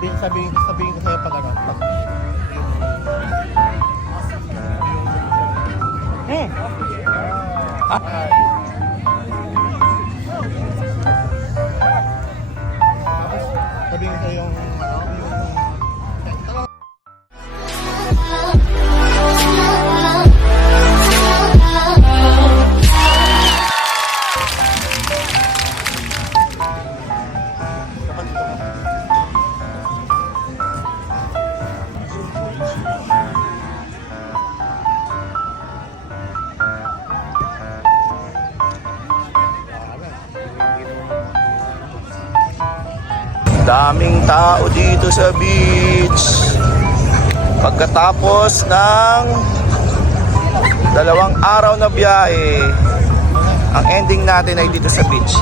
sabihin ko sa'yo pag ano. Sabihin ko sa'yo yung ano, daming tao dito sa beach. Pagkatapos ng 2 araw na biyahe, ang ending natin ay dito sa beach.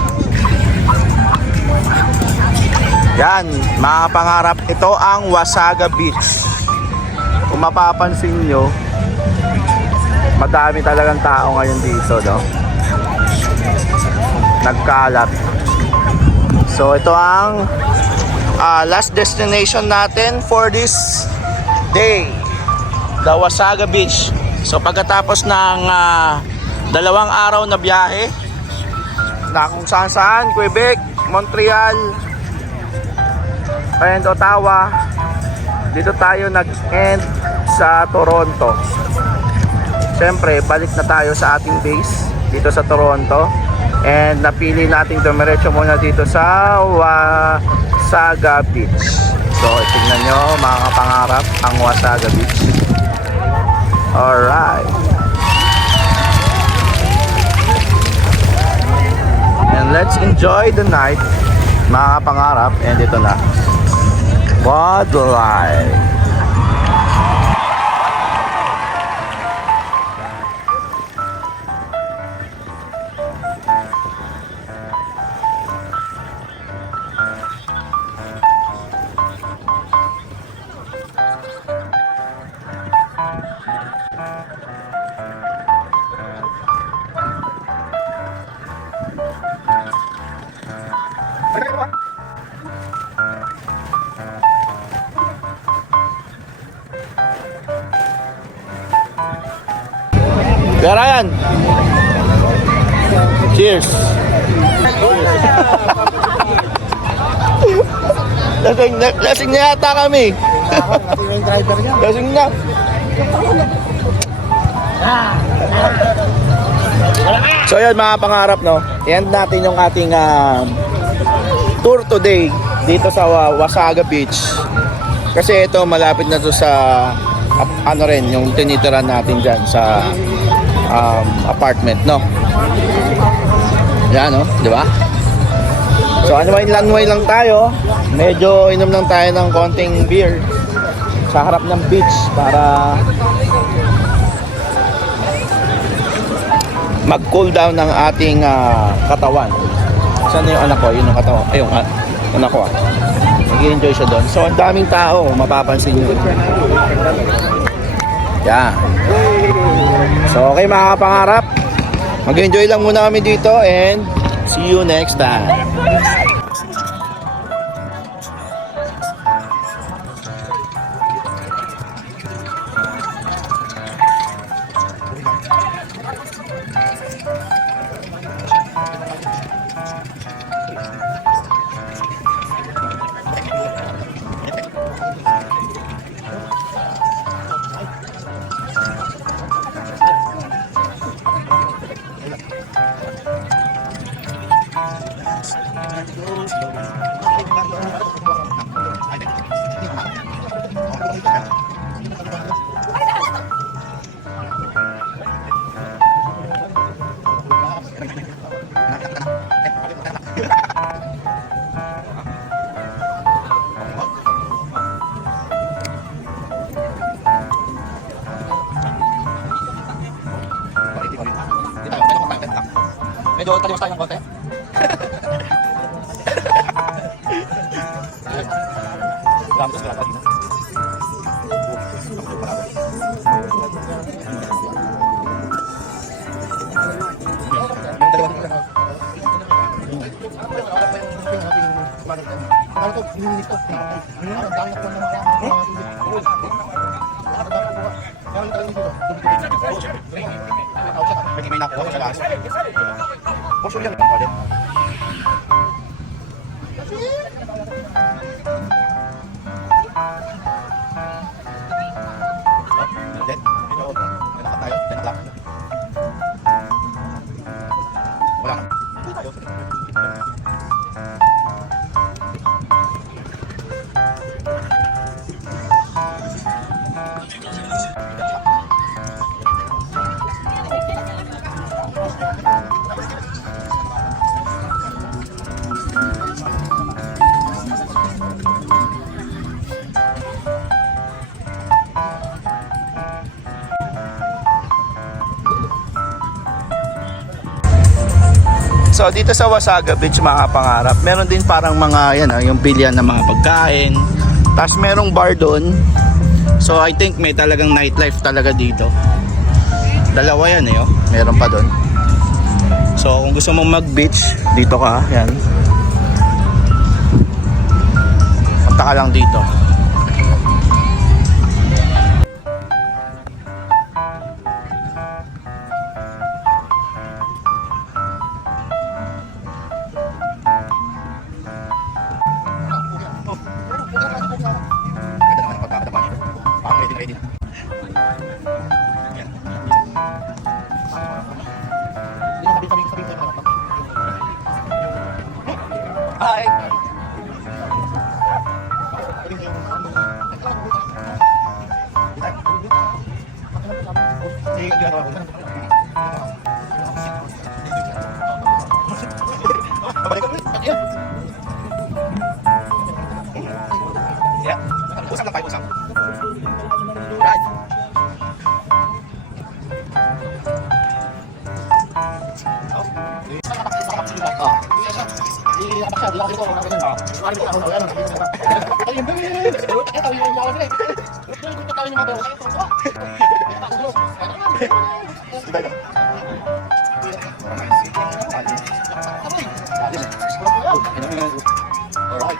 Yan, mga pangarap, ito ang Wasaga Beach. Kung mapapansin nyo, madami talagang tao ngayon dito, no? Nagkalat. So ito ang last destination natin for this day, the Wasaga Beach. So pagkatapos ng 2 araw na biyahe na kung saan Quebec, Montreal and Ottawa, dito tayo nag-end sa Toronto. Siyempre balik na tayo sa ating base dito sa Toronto, and napili natin dumiretso muna dito sa Wasaga Beach. So tingnan nyo mga kapangarap ang Wasaga Beach. Alright, and let's enjoy the night mga kapangarap. And ito na, Bud Light. Kaya Ryan, cheers. Lasing na yata kami. lasing yung driver niya. Lasing na. So yun mga pangarap, no, i-end natin yung ating tour today dito sa Wasaga Beach. Kasi ito malapit na to sa ano rin yung tinitira natin dyan sa apartment, no? Yan, no? Di ba? So lanway lang tayo. Medyo inom lang tayo ng konting beer sa harap ng beach para mag-cool down ng ating katawan. Saan na yung anak ko? Yun yung katawan. Ay, yung anak ko. Nag-enjoy siya doon. So, ang daming tao, mapapansin nyo. Yan. So, okay mga kapangarap. Mag-enjoy lang muna kami dito and see you next time. Medyo talimos tayo ng konti. Lantos ka natin. Yung dalawa dito. Ano to? Hinihinis to. Ang dami na po ng mga Pwede may nakuha sa lahat. Portion yan. Ulit. Ulit. Nalakad tayo. Nalakad. Wala na. So dito sa Wasaga Beach mga pangarap, meron din parang mga yan, yung bilyan ng mga pagkain. Tapos merong bar doon. So I think may talagang nightlife talaga dito. Dalawa yan oh. Meron pa doon. So kung gusto mong mag-beach, dito ka, yan. Punta ka lang dito. Ganda naman ang pagkakatapan niya. Parang ready na. Yan. Hi! Yeah. Usap lang tayo, usap. Right. Alright.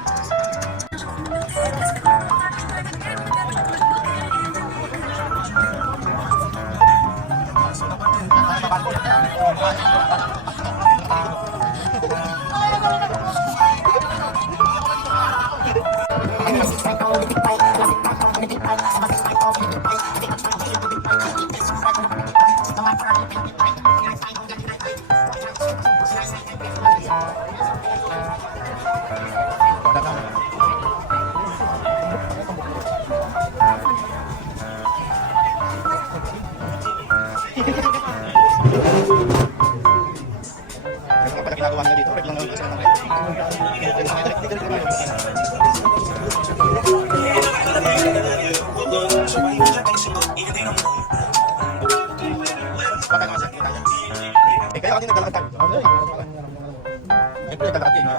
Ano pala ginagawa nila dito? Break lang naman kasi ng Baka naman siya, kita niya. Eh, kaya kanina naglalakad tayo. Siyempre, naglalakad kayo.